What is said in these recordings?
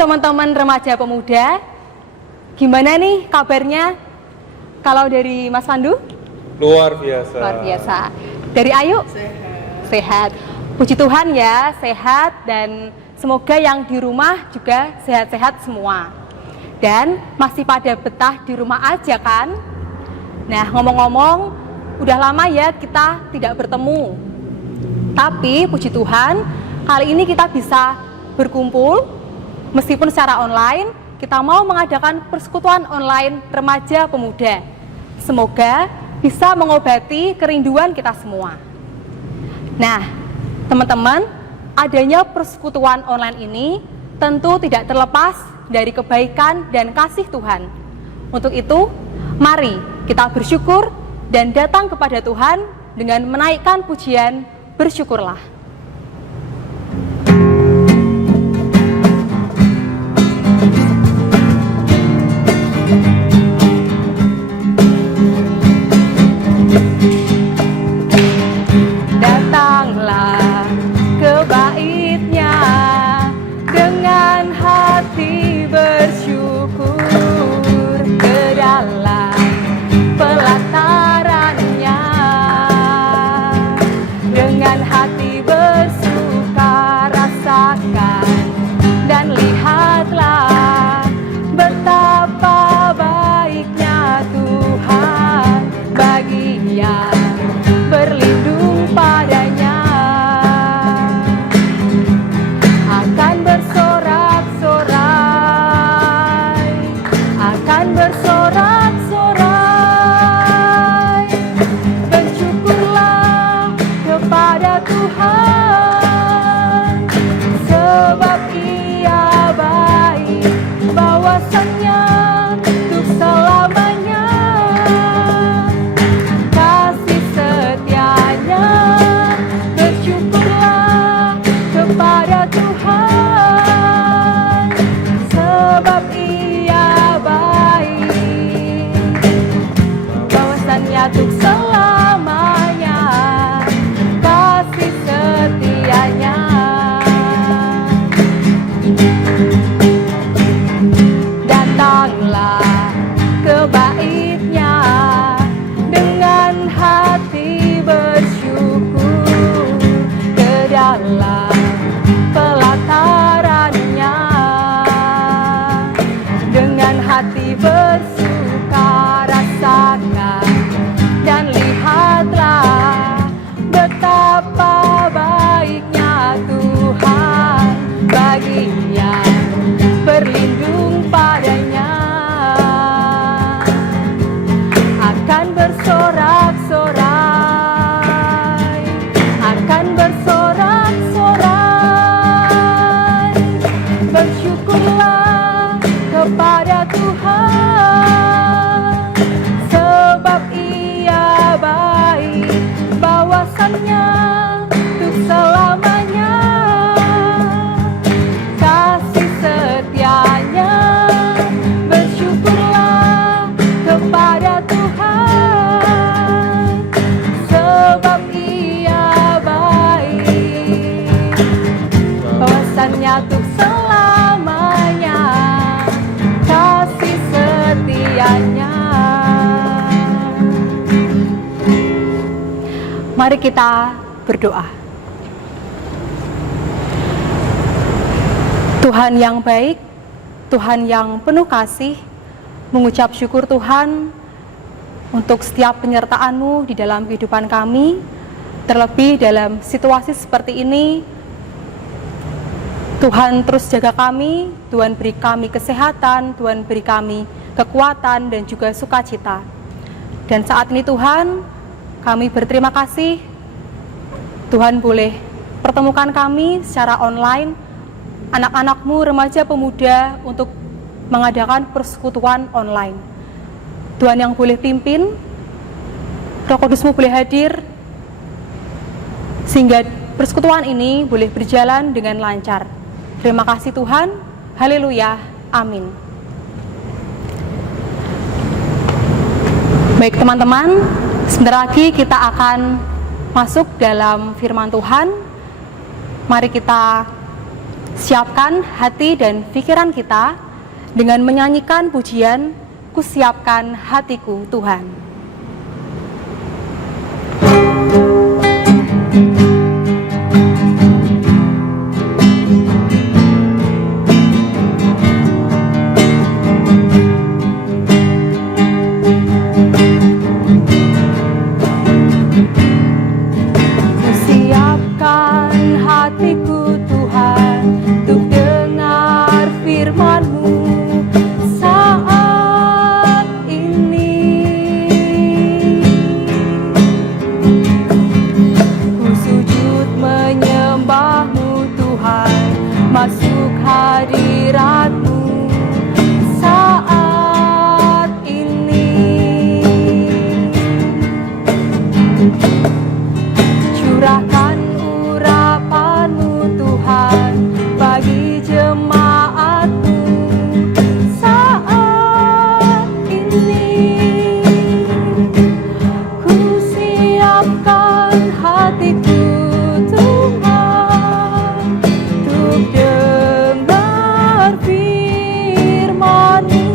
teman-teman remaja pemuda, gimana nih kabarnya? Kalau dari Mas Pandu? Luar biasa. Luar biasa. Dari Ayu? Sehat. Puji Tuhan ya, sehat, dan semoga yang di rumah juga sehat-sehat semua. Dan masih pada betah di rumah aja kan? Nah, ngomong-ngomong, udah lama ya kita tidak bertemu. Tapi puji Tuhan, kali ini kita bisa berkumpul, meskipun secara online. Kita mau mengadakan persekutuan online remaja pemuda. Semoga bisa mengobati kerinduan kita semua. Nah, teman-teman, adanya persekutuan online ini tentu tidak terlepas dari kebaikan dan kasih Tuhan. Untuk itu, mari kita bersyukur dan datang kepada Tuhan dengan menaikkan pujian, bersyukurlah. Datanglah ke bait-Nya dengan hati bersyukur, ke dalam pelataran-Nya dengan hati bersuka rasakan dan lihatlah betapa baiknya Tuhan bagi yang berlindung padanya. Akan bersorak-sorai, akan bersorak-sorai, bersyukurlah kepada Tuhan, sebab Ia baik, bahwasannya untuk selamanya kasih setianya. Bersyukurlah kepada Tuhan, sebab Ia baik, bahwasannya untuk selamanya kasih setianya. Datanglah ke bait-Nya dengan hati bersyukur, ke dalam pelataran-Nya dengan hati bersuka rasakan dan lihatlah betapa baiknya Tuhan bagi yang berlindung padanya. Akan bersorak-sorai, akan bersorak-sorai, bersyukurlah kepada Tuhan, sebab Ia baik, bahwasannya untuk selamanya kasih setianya. Bersyukurlah kepada Tuhan, sebab Ia baik, bahwasannya untuk selamanya kasih setianya. Mari kita berdoa. Tuhan yang baik, Tuhan yang penuh kasih, mengucap syukur Tuhan untuk setiap penyertaan-Mu di dalam kehidupan kami, terlebih dalam situasi seperti ini. Tuhan terus jaga kami, Tuhan beri kami kesehatan, Tuhan beri kami kekuatan dan juga sukacita. Dan saat ini Tuhan, kami berterima kasih, Tuhan boleh pertemukan kami secara online, anak-anak-Mu, remaja pemuda, untuk mengadakan persekutuan online. Tuhan yang boleh pimpin, Roh Kudus-Mu boleh hadir, sehingga persekutuan ini boleh berjalan dengan lancar. Terima kasih Tuhan, haleluya, amin. Baik teman-teman, sebentar lagi kita akan masuk dalam firman Tuhan. Mari kita Siapkan hati dan pikiran kita dengan menyanyikan pujian "Kusiapkan Hatiku Tuhan". Kusiapkan hatiku Tuhan untuk dengar firman-Mu saat ini. Ku sujud menyembah-Mu Tuhan, masuk hadirat-Mu saat ini. Curahkan urapan-Mu Tuhan bagi jemaat-Mu saat ini. Ku siapkan hatiku Tuhan untuk dengar firman-Mu.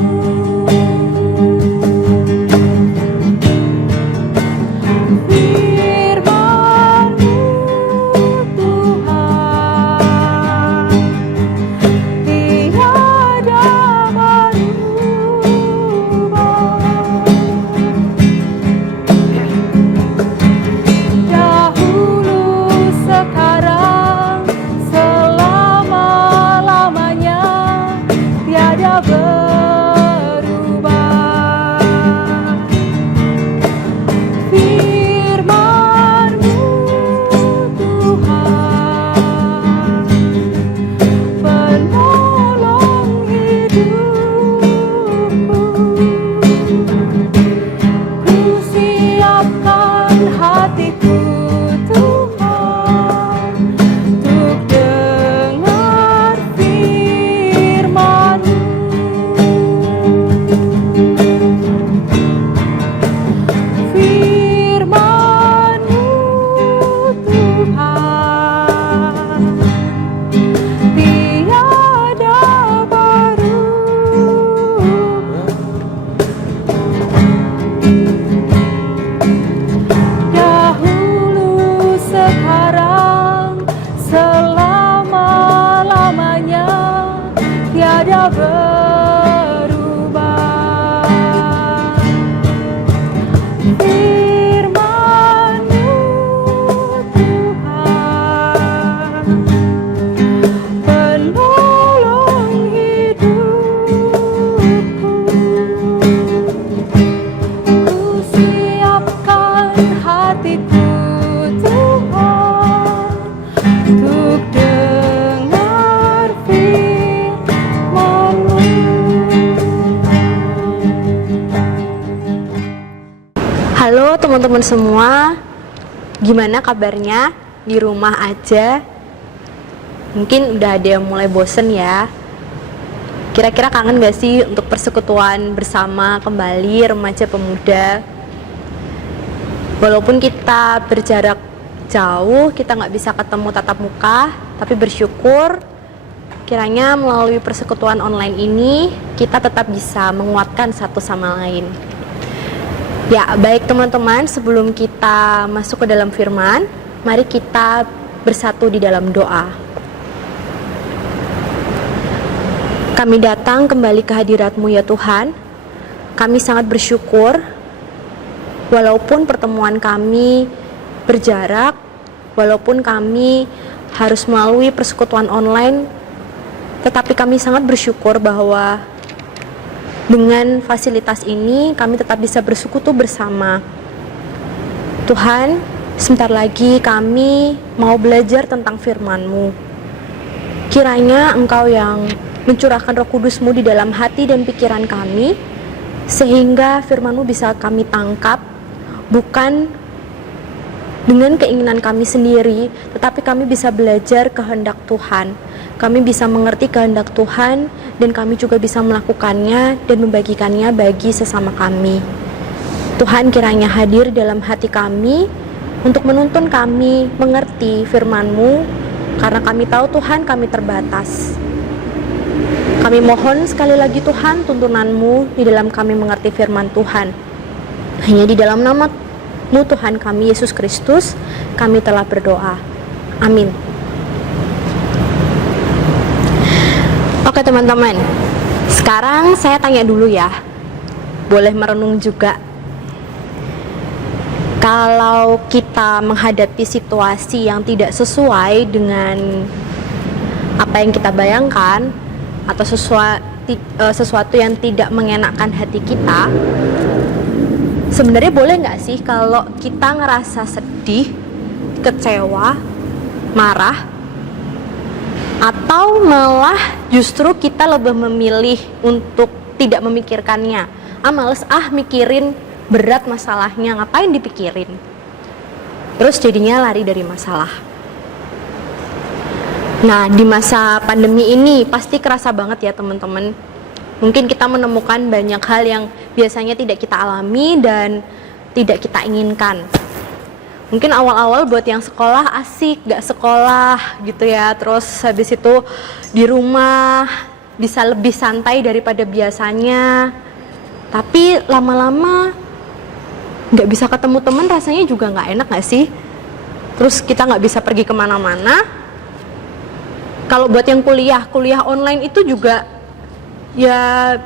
Halo teman-teman semua, gimana kabarnya? Di rumah aja? Mungkin udah ada yang mulai bosen ya. Kira-kira kangen gak sih untuk persekutuan bersama kembali remaja pemuda? Walaupun kita berjarak jauh, kita gak bisa ketemu tatap muka, tapi bersyukur kiranya melalui persekutuan online ini kita tetap bisa menguatkan satu sama lain. Ya, baik teman-teman, sebelum kita masuk ke dalam firman, mari kita bersatu di dalam doa. Kami datang kembali ke hadirat-Mu ya Tuhan. Kami sangat bersyukur, walaupun pertemuan kami berjarak, walaupun kami harus melalui persekutuan online, tetapi kami sangat bersyukur bahwa dengan fasilitas ini kami tetap bisa bersekutu bersama. Tuhan, sebentar lagi kami mau belajar tentang firman-Mu. Kiranya Engkau yang mencurahkan Roh Kudus-Mu di dalam hati dan pikiran kami, sehingga firman-Mu bisa kami tangkap, bukan dengan keinginan kami sendiri, tetapi kami bisa belajar kehendak Tuhan. Kami bisa mengerti kehendak Tuhan, dan kami juga bisa melakukannya dan membagikannya bagi sesama kami. Tuhan kiranya hadir dalam hati kami untuk menuntun kami mengerti firman-Mu Karena kami tahu Tuhan kami terbatas. Kami mohon sekali lagi Tuhan tuntunan-Mu di dalam kami mengerti firman Tuhan. Hanya di dalam nama-Mu Tuhan kami Yesus Kristus kami telah berdoa. Amin. Oke teman-teman, sekarang saya tanya dulu ya. Boleh merenung juga. Kalau kita menghadapi situasi yang tidak sesuai dengan apa yang kita bayangkan, atau sesuatu yang tidak mengenakkan hati kita, sebenarnya boleh nggak sih kalau kita ngerasa sedih, kecewa, marah, atau malah justru kita lebih memilih untuk tidak memikirkannya? Males mikirin, berat masalahnya, ngapain dipikirin? Terus jadinya lari dari masalah. Nah, di masa pandemi ini pasti kerasa banget ya teman-teman. Mungkin kita menemukan banyak hal yang biasanya tidak kita alami dan tidak kita inginkan. Mungkin awal-awal buat yang sekolah asik, gak sekolah gitu ya. Terus habis itu di rumah bisa lebih santai daripada biasanya. Tapi lama-lama gak bisa ketemu teman, rasanya juga gak enak gak sih? Terus kita gak bisa pergi kemana-mana. Kalau buat yang kuliah online itu juga ya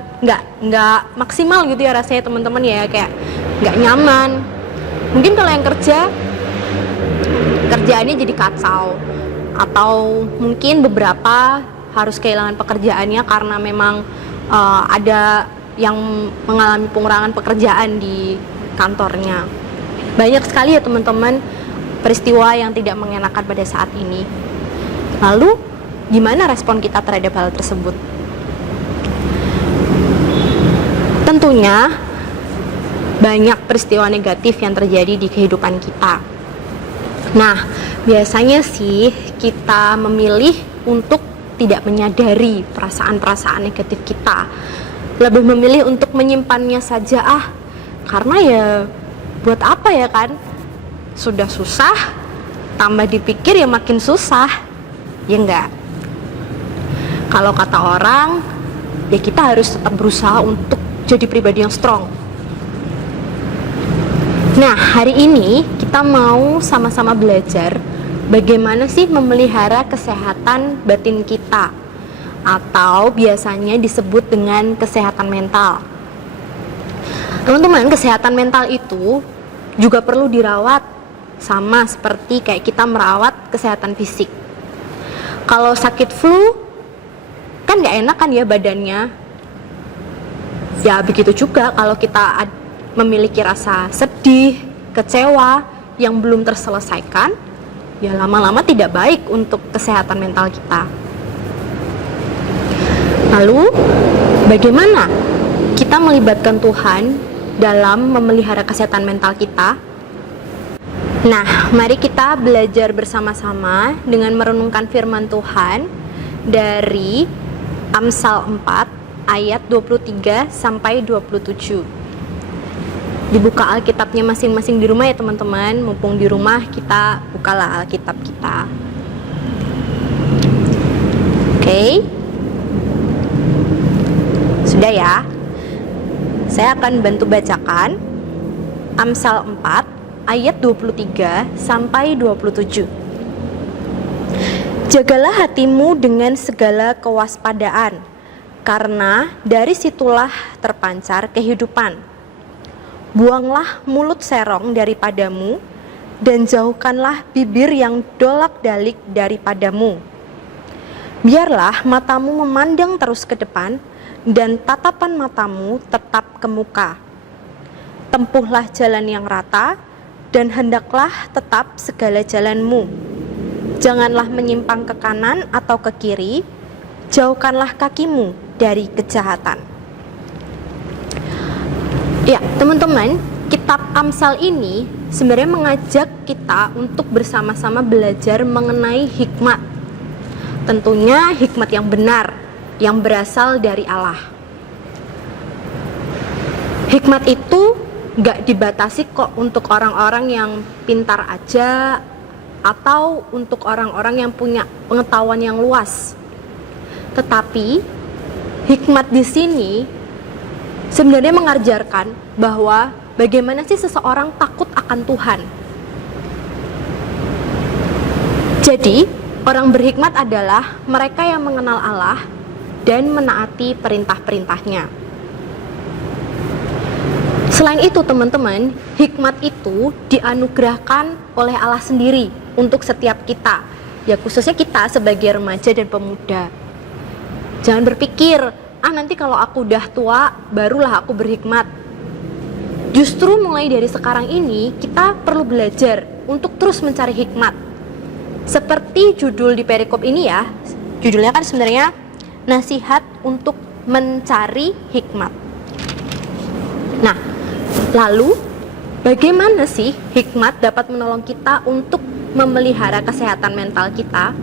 nggak maksimal gitu ya rasanya teman-teman ya, kayak nggak nyaman. Mungkin kalau yang kerjaannya jadi kacau, atau mungkin beberapa harus kehilangan pekerjaannya karena memang ada yang mengalami pengurangan pekerjaan di kantornya. Banyak sekali ya teman-teman peristiwa yang tidak mengenakan pada saat ini. Lalu gimana respon kita terhadap hal tersebut? Tentunya banyak peristiwa negatif yang terjadi di kehidupan kita. Nah, biasanya sih kita memilih untuk tidak menyadari perasaan-perasaan negatif kita. Lebih memilih untuk menyimpannya saja karena ya buat apa ya kan? Sudah susah, tambah dipikir ya makin susah. Ya enggak? Kalau kata orang, ya kita harus tetap berusaha untuk jadi pribadi yang strong. Nah, hari ini kita mau sama-sama belajar bagaimana sih memelihara kesehatan batin kita, atau biasanya disebut dengan kesehatan mental. Teman-teman, kesehatan mental itu juga perlu dirawat, sama seperti kayak kita merawat kesehatan fisik. Kalau sakit flu, kan gak enak kan ya badannya. Ya begitu juga kalau kita memiliki rasa sedih, kecewa yang belum terselesaikan, ya lama-lama tidak baik untuk kesehatan mental kita. Lalu, bagaimana kita melibatkan Tuhan dalam memelihara kesehatan mental kita? Nah, mari kita belajar bersama-sama dengan merenungkan firman Tuhan dari Amsal 4 ayat 23 sampai 27. Dibuka Alkitabnya masing-masing di rumah ya teman-teman. Mumpung di rumah, kita bukalah Alkitab kita. Oke. Sudah ya. Saya akan bantu bacakan Amsal 4 ayat 23 sampai 27. Jagalah hatimu dengan segala kewaspadaan, karena dari situlah terpancar kehidupan. Buanglah mulut serong daripadamu, dan jauhkanlah bibir yang dolak-dalik daripadamu. Biarlah matamu memandang terus ke depan, dan tatapan matamu tetap ke muka. Tempuhlah jalan yang rata, dan hendaklah tetap segala jalanmu. Janganlah menyimpang ke kanan atau ke kiri, jauhkanlah kakimu dari kejahatan. Ya, teman-teman, kitab Amsal ini sebenarnya mengajak kita untuk bersama-sama belajar mengenai hikmat. Tentunya hikmat yang benar, yang berasal dari Allah. Hikmat itu gak dibatasi kok untuk orang-orang yang pintar aja, atau untuk orang-orang yang punya pengetahuan yang luas. Tetapi hikmat di sini sebenarnya mengajarkan bahwa bagaimana sih seseorang takut akan Tuhan. Jadi, orang berhikmat adalah mereka yang mengenal Allah dan menaati perintah-perintahnya. Selain itu, teman-teman, hikmat itu dianugerahkan oleh Allah sendiri untuk setiap kita, ya khususnya kita sebagai remaja dan pemuda. Jangan berpikir, nanti kalau aku udah tua, barulah aku berhikmat. Justru mulai dari sekarang ini, kita perlu belajar untuk terus mencari hikmat. Seperti judul di perikop ini ya, judulnya kan sebenarnya nasihat untuk mencari hikmat. Nah, lalu bagaimana sih hikmat dapat menolong kita untuk memelihara kesehatan mental kita?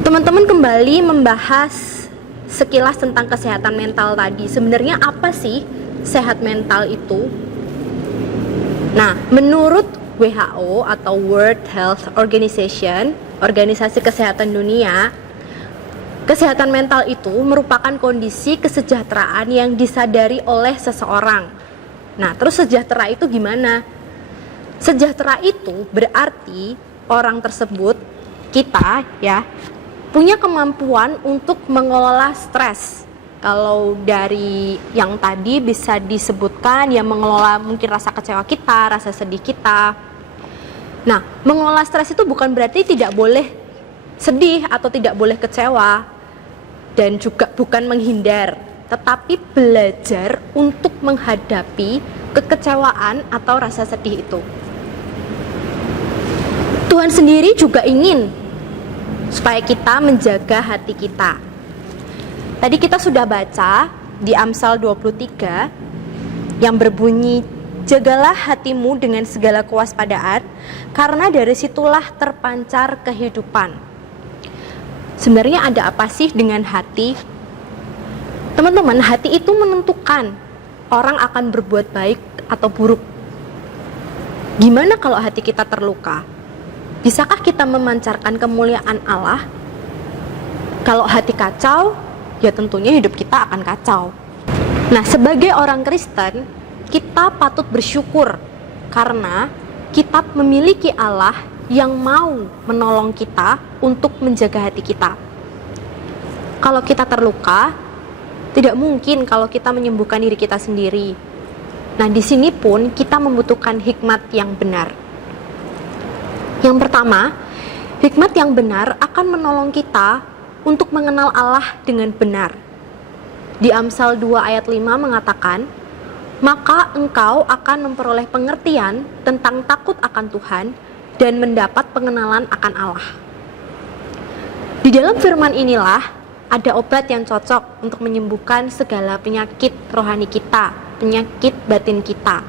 Teman-teman kembali membahas sekilas tentang kesehatan mental tadi. Sebenarnya apa sih sehat mental itu? Nah, menurut WHO atau World Health Organization, Organisasi Kesehatan Dunia, kesehatan mental itu merupakan kondisi kesejahteraan yang disadari oleh seseorang. Nah, terus sejahtera itu gimana? Sejahtera itu berarti orang tersebut, kita ya, punya kemampuan untuk mengelola stres. Kalau dari yang tadi bisa disebutkan ya, mengelola mungkin rasa kecewa kita, rasa sedih kita. Nah, mengelola stres itu bukan berarti tidak boleh sedih atau tidak boleh kecewa, dan juga bukan menghindar, tetapi belajar untuk menghadapi kekecewaan atau rasa sedih itu. Tuhan sendiri juga ingin supaya kita menjaga hati kita. Tadi kita sudah baca di Amsal 23 yang berbunyi, jagalah hatimu dengan segala kewaspadaan, karena dari situlah terpancar kehidupan. Sebenarnya ada apa sih dengan hati? Teman-teman, hati itu menentukan orang akan berbuat baik atau buruk. Gimana kalau hati kita terluka? Bisakah kita memancarkan kemuliaan Allah? Kalau hati kacau, ya tentunya hidup kita akan kacau. Nah, sebagai orang Kristen, kita patut bersyukur karena kita memiliki Allah yang mau menolong kita untuk menjaga hati kita. Kalau kita terluka, tidak mungkin kalau kita menyembuhkan diri kita sendiri. Nah, di sini pun kita membutuhkan hikmat yang benar. Yang pertama, hikmat yang benar akan menolong kita untuk mengenal Allah dengan benar. Di Amsal 2 ayat 5 mengatakan, maka engkau akan memperoleh pengertian tentang takut akan Tuhan dan mendapat pengenalan akan Allah. Di dalam firman inilah ada obat yang cocok untuk menyembuhkan segala penyakit rohani kita, penyakit batin kita.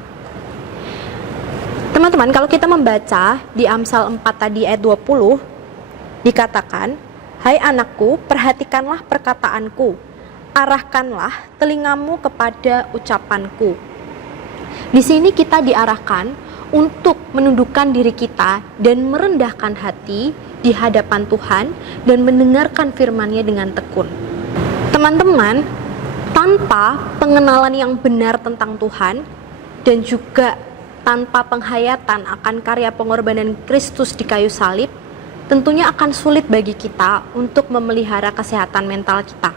Teman-teman, kalau kita membaca di Amsal 4 tadi ayat 20, dikatakan, hai anakku, perhatikanlah perkataanku, arahkanlah telingamu kepada ucapanku. Di sini kita diarahkan untuk menundukkan diri kita dan merendahkan hati di hadapan Tuhan dan mendengarkan firman-Nya dengan tekun. Teman-teman, tanpa pengenalan yang benar tentang Tuhan dan juga tanpa penghayatan akan karya pengorbanan Kristus di kayu salib, tentunya akan sulit bagi kita untuk memelihara kesehatan mental kita.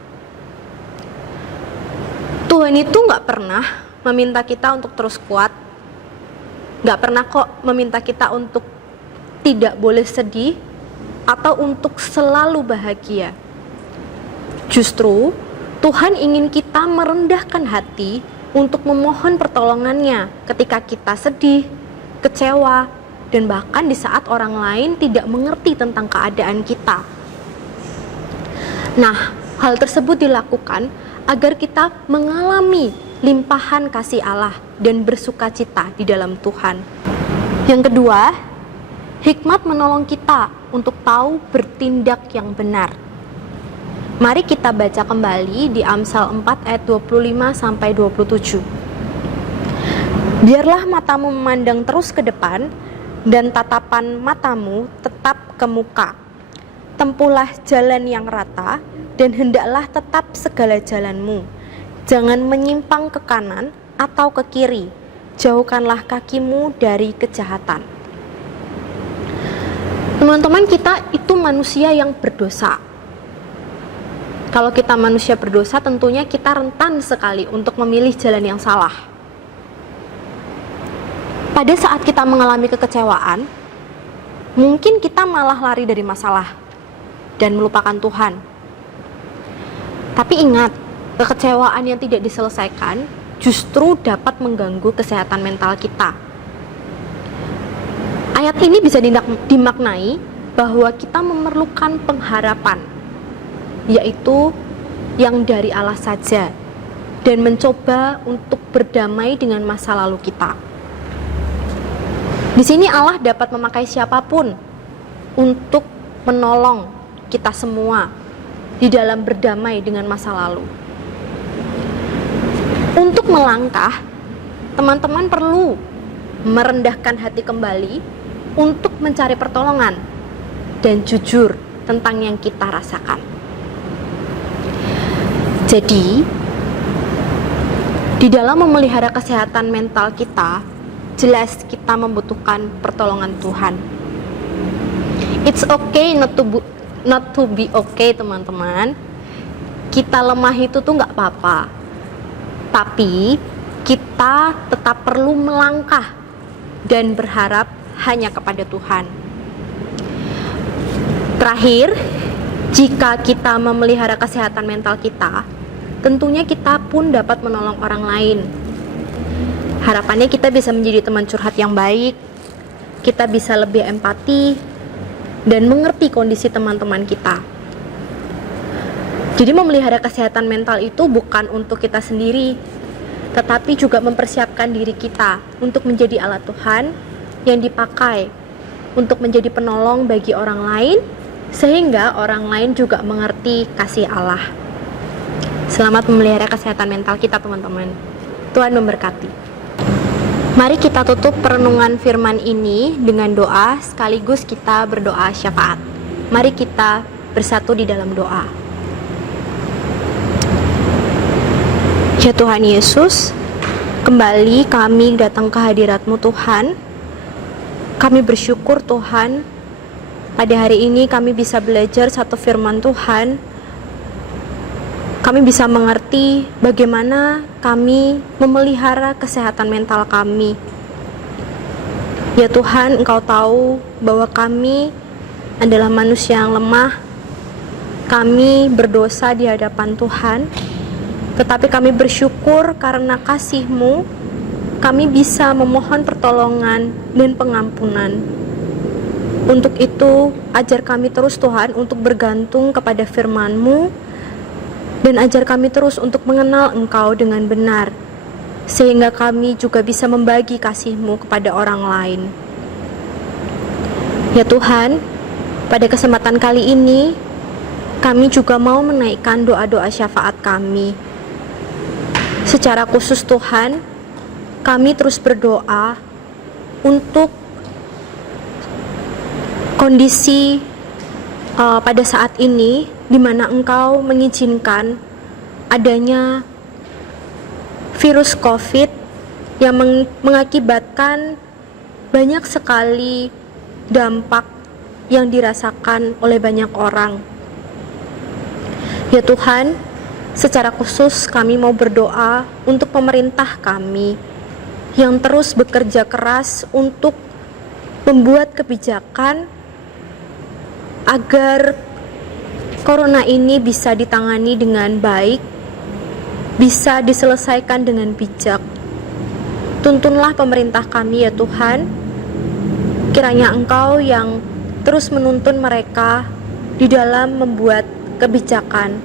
Tuhan itu gak pernah meminta kita untuk terus kuat, gak pernah kok meminta kita untuk tidak boleh sedih atau untuk selalu bahagia. Justru Tuhan ingin kita merendahkan hati untuk memohon pertolongannya ketika kita sedih, kecewa, dan bahkan di saat orang lain tidak mengerti tentang keadaan kita. Nah, hal tersebut dilakukan agar kita mengalami limpahan kasih Allah dan bersukacita di dalam Tuhan. Yang kedua, hikmat menolong kita untuk tahu bertindak yang benar. Mari kita baca kembali di Amsal 4 ayat 25-27. Biarlah matamu memandang terus ke depan dan tatapan matamu tetap ke muka. Tempuhlah jalan yang rata, dan hendaklah tetap segala jalanmu. Jangan menyimpang ke kanan atau ke kiri. Jauhkanlah kakimu dari kejahatan. Teman-teman, kita itu manusia yang berdosa. Kalau kita manusia berdosa, tentunya kita rentan sekali untuk memilih jalan yang salah. Pada saat kita mengalami kekecewaan, mungkin kita malah lari dari masalah dan melupakan Tuhan. Tapi ingat, kekecewaan yang tidak diselesaikan justru dapat mengganggu kesehatan mental kita. Ayat ini bisa dimaknai bahwa kita memerlukan pengharapan, yaitu yang dari Allah saja, dan mencoba untuk berdamai dengan masa lalu kita. Di sini Allah dapat memakai siapapun untuk menolong kita semua di dalam berdamai dengan masa lalu. Untuk melangkah, teman-teman perlu merendahkan hati kembali untuk mencari pertolongan dan jujur tentang yang kita rasakan. Jadi, di dalam memelihara kesehatan mental kita, jelas kita membutuhkan pertolongan Tuhan. It's okay not to be okay, teman-teman. Kita lemah itu tuh nggak apa-apa, tapi kita tetap perlu melangkah dan berharap hanya kepada Tuhan. Terakhir, jika kita memelihara kesehatan mental kita, tentunya kita pun dapat menolong orang lain. Harapannya kita bisa menjadi teman curhat yang baik, kita bisa lebih empati, dan mengerti kondisi teman-teman kita. Jadi memelihara kesehatan mental itu bukan untuk kita sendiri, tetapi juga mempersiapkan diri kita untuk menjadi alat Tuhan yang dipakai untuk menjadi penolong bagi orang lain, sehingga orang lain juga mengerti kasih Allah. Selamat memelihara kesehatan mental kita, teman-teman. Tuhan memberkati. Mari kita tutup perenungan firman ini dengan doa, sekaligus kita berdoa syafaat. Mari kita bersatu di dalam doa. Ya Tuhan Yesus, kembali kami datang ke hadirat-Mu Tuhan. Kami bersyukur Tuhan, pada hari ini kami bisa belajar satu firman Tuhan. Kami bisa mengerti bagaimana kami memelihara kesehatan mental kami. Ya Tuhan, Engkau tahu bahwa kami adalah manusia yang lemah. Kami berdosa di hadapan Tuhan. Tetapi kami bersyukur karena kasih-Mu, kami bisa memohon pertolongan dan pengampunan. Untuk itu, ajar kami terus Tuhan untuk bergantung kepada firman-Mu, dan ajar kami terus untuk mengenal Engkau dengan benar, sehingga kami juga bisa membagi kasih-Mu kepada orang lain. Ya Tuhan, pada kesempatan kali ini, kami juga mau menaikkan doa-doa syafaat kami. Secara khusus Tuhan, kami terus berdoa untuk kondisi pada saat ini, di mana Engkau mengizinkan adanya virus COVID yang mengakibatkan banyak sekali dampak yang dirasakan oleh banyak orang. Ya Tuhan, secara khusus kami mau berdoa untuk pemerintah kami yang terus bekerja keras untuk membuat kebijakan agar Corona ini bisa ditangani dengan baik, bisa diselesaikan dengan bijak. Tuntunlah pemerintah kami ya Tuhan, kiranya Engkau yang terus menuntun mereka di dalam membuat kebijakan.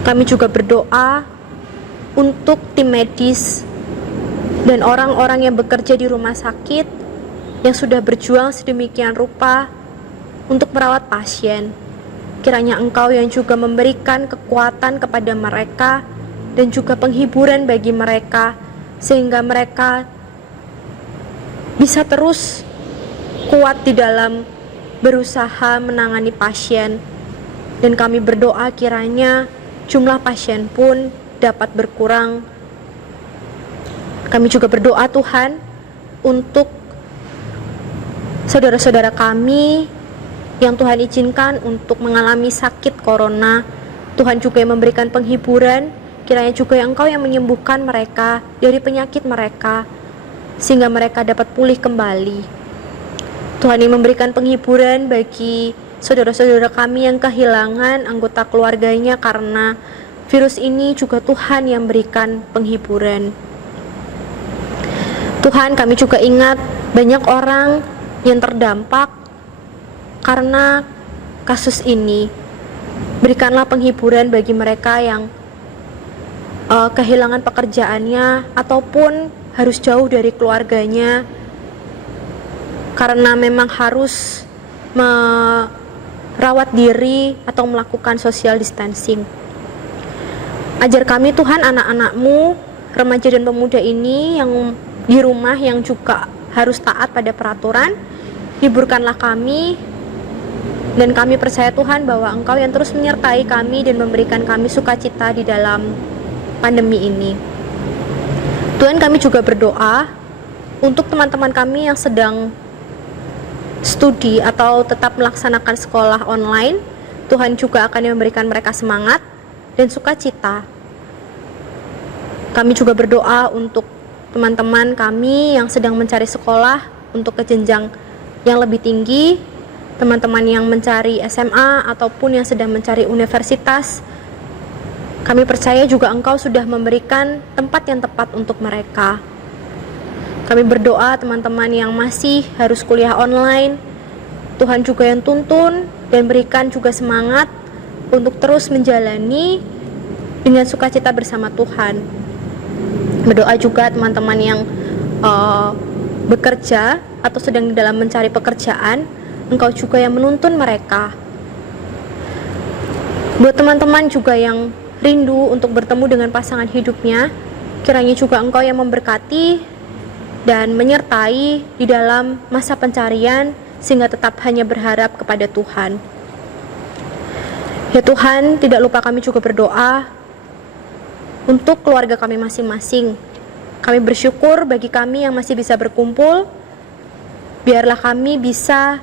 Kami juga berdoa untuk tim medis dan orang-orang yang bekerja di rumah sakit yang sudah berjuang sedemikian rupa untuk merawat pasien. Kiranya Engkau yang juga memberikan kekuatan kepada mereka dan juga penghiburan bagi mereka, sehingga mereka bisa terus kuat di dalam berusaha menangani pasien. Dan kami berdoa kiranya jumlah pasien pun dapat berkurang. Kami juga berdoa Tuhan untuk saudara-saudara kami yang Tuhan izinkan untuk mengalami sakit corona. Tuhan juga yang memberikan penghiburan, kiranya juga yang Engkau yang menyembuhkan mereka dari penyakit mereka, sehingga mereka dapat pulih kembali. Tuhan yang memberikan penghiburan bagi saudara-saudara kami yang kehilangan anggota keluarganya karena virus ini, juga Tuhan yang berikan penghiburan. Tuhan, kami juga ingat banyak orang yang terdampak karena kasus ini. Berikanlah penghiburan bagi mereka yang kehilangan pekerjaannya ataupun harus jauh dari keluarganya karena memang harus merawat diri atau melakukan social distancing. Ajar kami Tuhan, anak-anak-Mu, remaja dan pemuda ini yang di rumah yang juga harus taat pada peraturan. Hiburkanlah kami, dan kami percaya Tuhan bahwa Engkau yang terus menyertai kami dan memberikan kami sukacita di dalam pandemi ini. Tuhan, kami juga berdoa untuk teman-teman kami yang sedang studi atau tetap melaksanakan sekolah online. Tuhan juga akan memberikan mereka semangat dan sukacita. Kami juga berdoa untuk teman-teman kami yang sedang mencari sekolah untuk ke jenjang yang lebih tinggi, teman-teman yang mencari SMA ataupun yang sedang mencari universitas. Kami percaya juga Engkau sudah memberikan tempat yang tepat untuk mereka. Kami berdoa teman-teman yang masih harus kuliah online, Tuhan juga yang tuntun dan berikan juga semangat untuk terus menjalani dengan sukacita bersama Tuhan. Berdoa juga teman-teman yang bekerja atau sedang dalam mencari pekerjaan, Engkau juga yang menuntun mereka. Buat teman-teman juga yang rindu untuk bertemu dengan pasangan hidupnya, kiranya juga Engkau yang memberkati dan menyertai di dalam masa pencarian, sehingga tetap hanya berharap kepada Tuhan. Ya Tuhan, tidak lupa kami juga berdoa untuk keluarga kami masing-masing. Kami bersyukur bagi kami yang masih bisa berkumpul. Biarlah kami bisa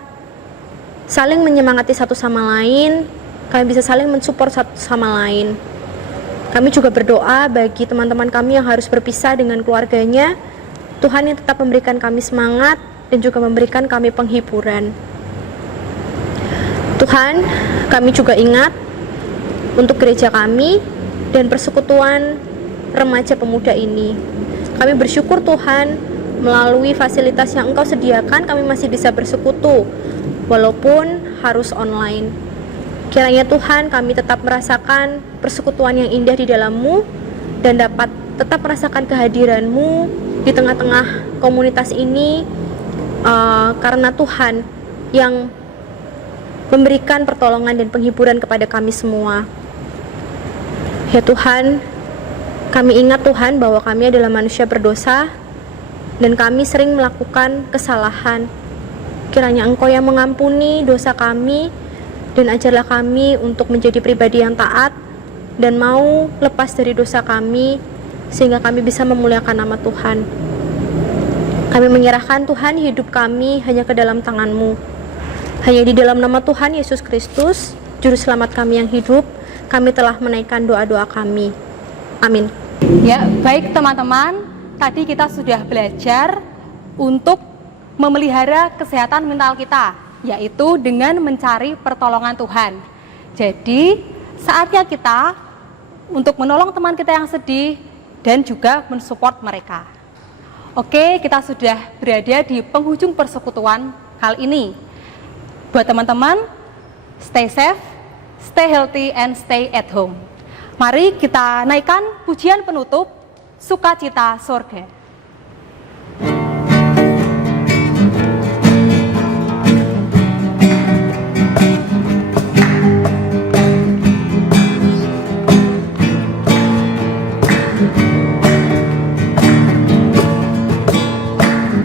saling menyemangati satu sama lain, kami bisa saling mensupport satu sama lain. Kami juga berdoa bagi teman-teman kami yang harus berpisah dengan keluarganya. Tuhan yang tetap memberikan kami semangat dan juga memberikan kami penghiburan. Tuhan, kami juga ingat untuk gereja kami dan persekutuan remaja pemuda ini. Kami bersyukur Tuhan, melalui fasilitas yang Engkau sediakan, kami masih bisa bersekutu walaupun harus online. Kiranya Tuhan, kami tetap merasakan persekutuan yang indah di dalam-Mu dan dapat tetap merasakan kehadiran-Mu di tengah-tengah komunitas ini, karena Tuhan yang memberikan pertolongan dan penghiburan kepada kami semua. Ya Tuhan, kami ingat Tuhan bahwa kami adalah manusia berdosa dan kami sering melakukan kesalahan. Kiranya Engkau yang mengampuni dosa kami dan ajarlah kami untuk menjadi pribadi yang taat dan mau lepas dari dosa kami, sehingga kami bisa memuliakan nama Tuhan. Kami menyerahkan Tuhan hidup kami hanya ke dalam tangan-Mu. Hanya di dalam nama Tuhan Yesus Kristus, Juru Selamat kami yang hidup, kami telah menaikkan doa-doa kami. Amin. Ya, baik teman-teman, tadi kita sudah belajar untuk memelihara kesehatan mental kita, yaitu dengan mencari pertolongan Tuhan. Jadi, saatnya kita untuk menolong teman kita yang sedih dan juga mensupport mereka. Oke, kita sudah berada di penghujung persekutuan kali ini. Buat teman-teman, stay safe, stay healthy, and stay at home. Mari kita naikkan pujian penutup Sukacita Sorga.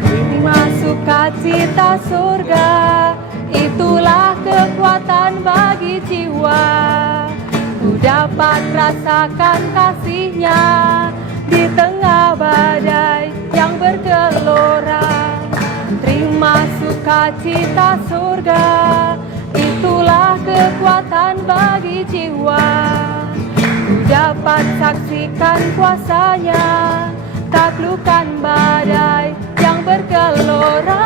Terima sukacita sukacita surga, itulah kekuatan bagi jiwa. Ku dapat rasakan kasih-Nya di tengah badai yang bergelora. Terima sukacita surga, itulah kekuatan bagi jiwa. Ku dapat saksikan kuasa-Nya, taklukkan badai yang bergelora.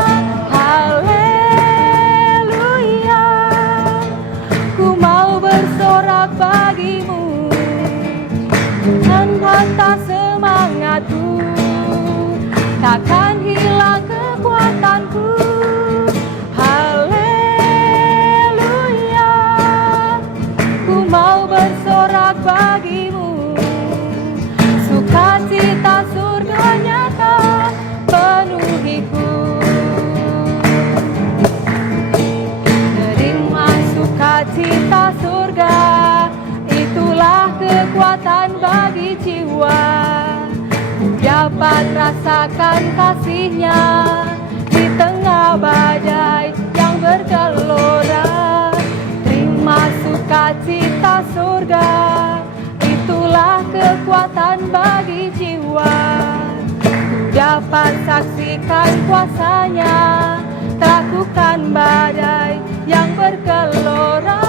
Haleluya, ku mau bersorak bagimu dan hantar semangatku, takkan hilang kekuatanku. Haleluya, ku mau bersorak bagimu, sukacita surga nyata penuhiku. Terima sukacita surga, itulah kekuatan bagi jiwa. Dapat rasakan kasih-Nya di tengah badai yang bergelora. Terima sukacita surga, itulah kekuatan bagi jiwa. Dapat saksikan kuasa-Nya, taklukkan badai yang bergelora.